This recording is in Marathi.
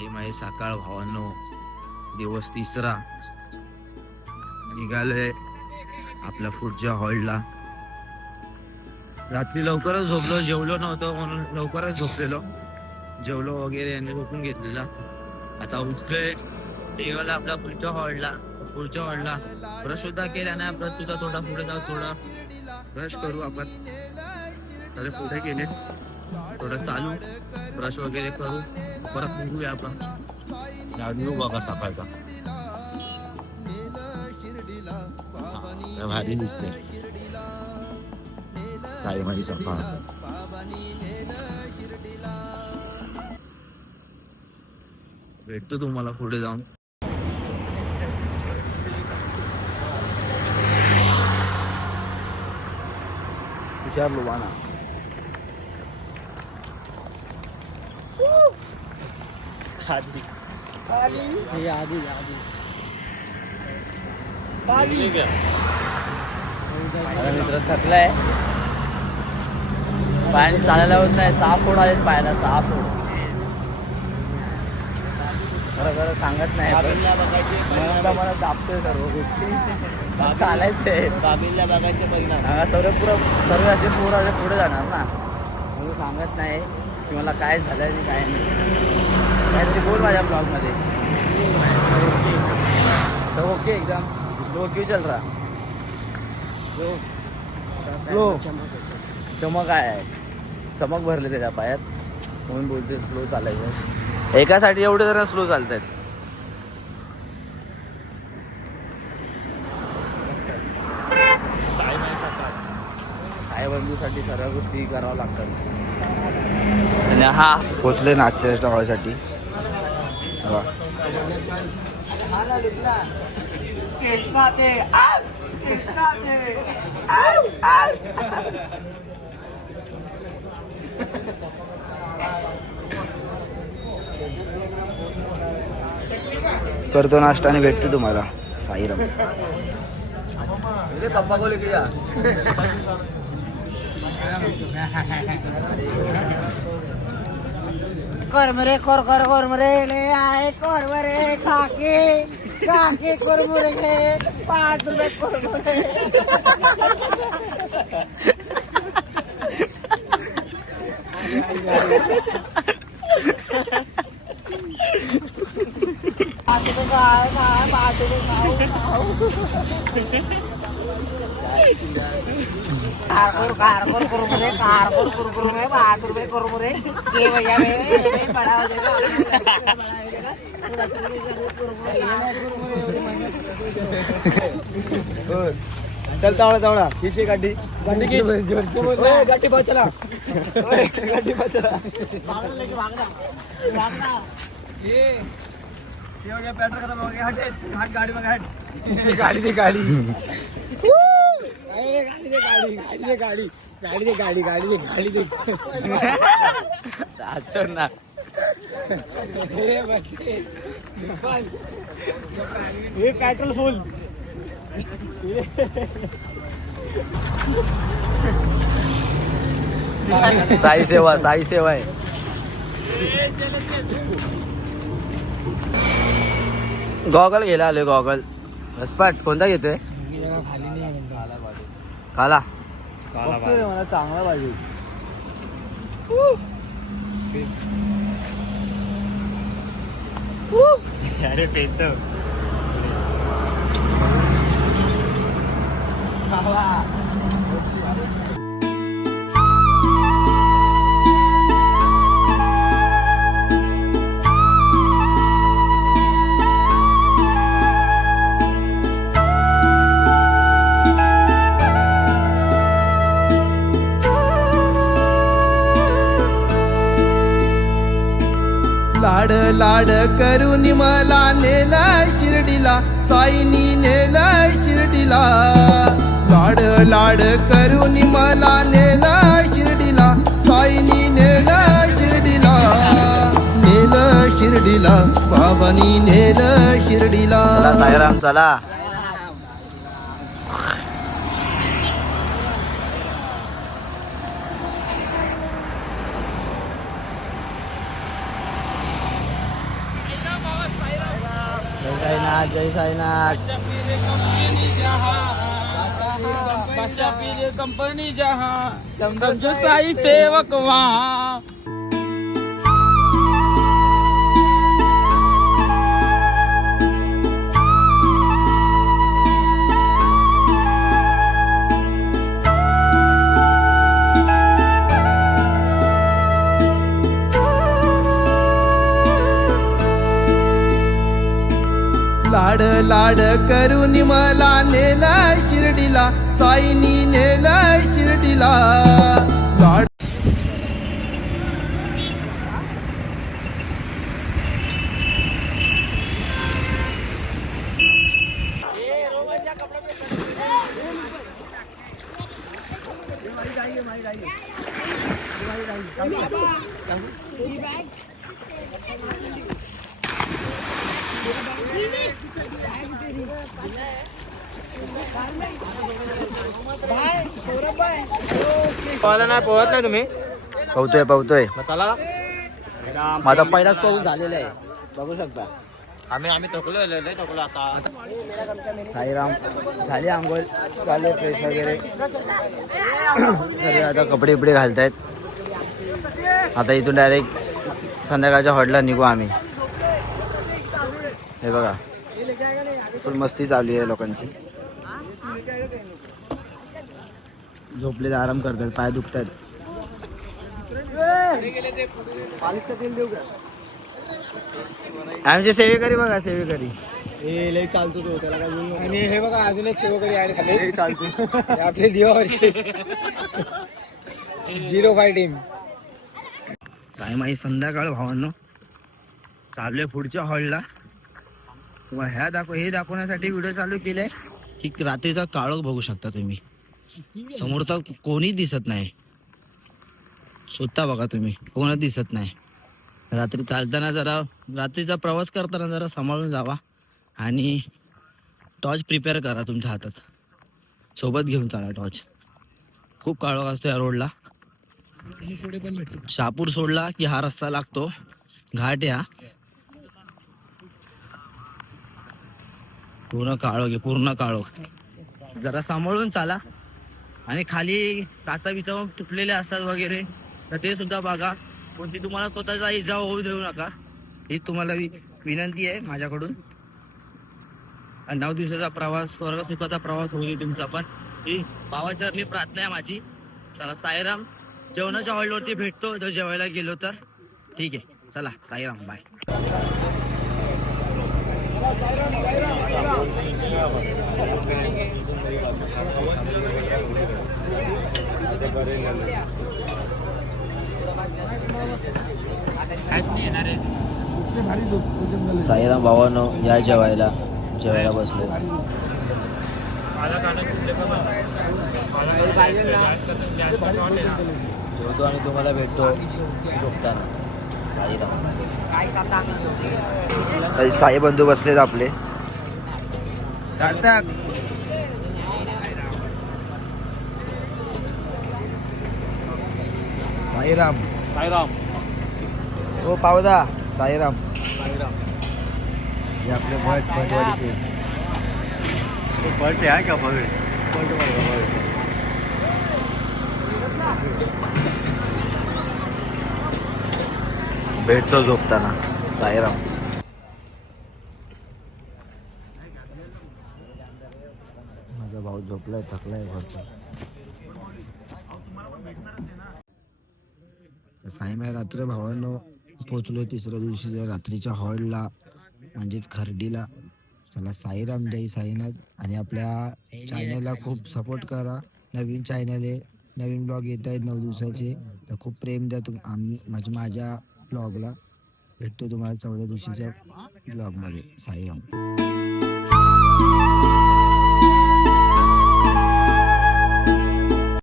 आई माझी सकाळ भावांनो, दिवस तिसरा निघालोय आपल्या पुढच्या हॉलला. रात्री लवकरच झोपलो, जेवलो नव्हतं म्हणून लवकरच झोपलेलो. जेवलो वगैरे यांनी झोपून घेतलेला. आता उठलोय निघाला आपल्या पुढच्या हॉलला. ब्रश सुद्धा केला नाही. ब्रश सुद्धा थोडा पुढे जाऊ, थोडा ब्रश करू आपण. थोडे पुढे गेले, थोडं चालू ब्रश वगैरे करू, परत निघूया आपण. झाडू बघा सकाळचा भारी दिसते काही माझी सकाळ. भेटतो तुम्हाला पुढे जाऊन. हुशार लोबाना आधी मित्र थकलाय, पायाने चालायला होत नाही. 6 फूट आलेत पायाला, 6 फूट. खरं सांगत नाही, मला दाबतोय सर्व गोष्टी. चालायचंय बाबीला बघायचे परिणाम. सर्व असे पुढे जाणार ना, म्हणून सांगत नाही की मला काय झालंय आणि काय नाही. काहीतरी बोल माझ्या ब्लॉगमध्ये. सब ओके एकदम स्लो क्यों चल रहा? स्लो चमक आहे, चमक भरले त्याच्या पायात म्हणून बोलते स्लो चालायचं. एकासाठी एवढे जरा स्लो चालत आहेत. साईबंधूसाठी सर्व गोष्टी कराव्या लागतात. आणि हा पोचले नाचच्या हॉलसाठी. करतो नाश्ता आणि भेटतो तुम्हाला. साईराम पप्पा को लेके जा. कोरमरे कोरमरे ले आए कोरमरे काके कोरमरे ले 5 रुपये कोरमरे. कारकोर कुरमुरे 5 रुपये कुरमुरे. ये भैया बड़ा हो जाएगा. चल तावड़ा खींचे गाड़ी गाड़ी बहुत चला. गाड़ी बहुत चला. ये हो गया, पेट्रोल खत्म हो गया. हट गाड़ी में हट. गाड़ी दे गाड़ी. गाड़ी दे ना. ये पेट्रोल फुल. साई सेवा आहे. गॉगल घ्यायला आलोय. गॉगल स्पॉट कोणता घेतोय? काला मला चांगला पाहिजे. अरे पेतो लाड लाड करून मला नेला शिर्डीला. साईनी नेला शिर्डीला. लाड लाड करून मला नेला शिर्डीला. साईनी नेला शिर्डीला. नेलं शिर्डीला बाबांनी नेलं शिर्डीला. साईराम चला. साईनाथ जय साईनाथ. कंपनी जहाँ समझो साई सेवक वहाँ. लाड लाड करून मला नेलं शिर्डीला, साईनी नेलं शिर्डीला. लाड पोहायला नाही पोहत नाही तुम्ही? पोहतोय पोहतोय. चला माझा पहिलाच पाऊस झालेला आहे, बघू शकता. आम्ही थकलो आता. साईराम झाली आंघोळ, झाले फ्रेश वगैरे सगळे. आता कपडे बिपडे घालतायत. आता इथून डायरेक्ट संध्याकाळच्या हॉटेलला निघू आम्ही. हे बघा फुल मस्ती चालू आहे लोकांची. झोपले आराम करतात, पाय दुखतात. आमचे सेवेकरी बघा, सेवेकरी लई चालतो तो, त्याला काय. आणि हे बघा अजून एक सेवेकरी आहे खाली चालतो. आपले दिवावरचे 05 टीम. साईमाई संध्याकाळ भावांनो चालू आहे पुढच्या हॉलला. तुम्हाला हे दाखवण्यासाठी व्हिडिओ चालू केलाय की रात्रीचा काळोख बघू शकता तुम्ही. समोरचा कोणी दिसत नाही, स्वतः बघा तुम्ही, कोणच दिसत नाही. रात्री चालताना जरा, रात्रीचा प्रवास करताना जरा सांभाळून जावा आणि टॉर्च प्रिपेअर करा तुमच्या हातात, सोबत घेऊन चाला टॉर्च. खूप काळोख असतो या रोडला. शहापूर सोडला की हा रस्ता लागतो, घाट या पूर्ण काळोख आहे, पूर्ण काळोख. जरा सांभाळून चाला. आणि खाली काचा बिचा तुटलेले असतात वगैरे, तर ते सुद्धा बघा. कोणती तुम्हाला स्वतःचा इजा होऊ देऊ नका, ही तुम्हाला विनंती आहे माझ्याकडून. 9 दिवसाचा प्रवास, स्वर्ग सुखाचा प्रवास होऊ दे तुमचा पण, ही भावाचरणी प्रार्थना आहे माझी. चला साईराम. जेवणाच्या हॉलवरती भेटतो जर जेवायला गेलो तर. ठीक आहे, चला साईराम, बाय. साईराम भावानो या जेवायला बसले. जेवतो आणि तुम्हाला भेटतो झोपताना. साईराम. साई बंधू बसलेत आपले. साईराम. साईराम हो पावदा. साईराम. साईराम हे आपले भटवाडीचे बर्थ आहे का? भेटतो झोपताना. साईराम. माझा भाऊ झोपलाय, थकलाय भरतो. साईमाई रात्र भावांनो पोचलो तिसऱ्या दिवशी रात्रीच्या हॉलला, म्हणजेच खर्डीला. चला साईराम जय साईनाथ. आणि आपल्या चॅनलला खूप सपोर्ट करा. नवीन चॅनल आहे, नवीन ब्लॉग येत आहेत 9 दिवसाचे, तर खूप प्रेम द्या माझ्या ब्लॉगला. भेटतो तुम्हाला 14 दिवशीच्या ब्लॉगमध्ये. साईराम.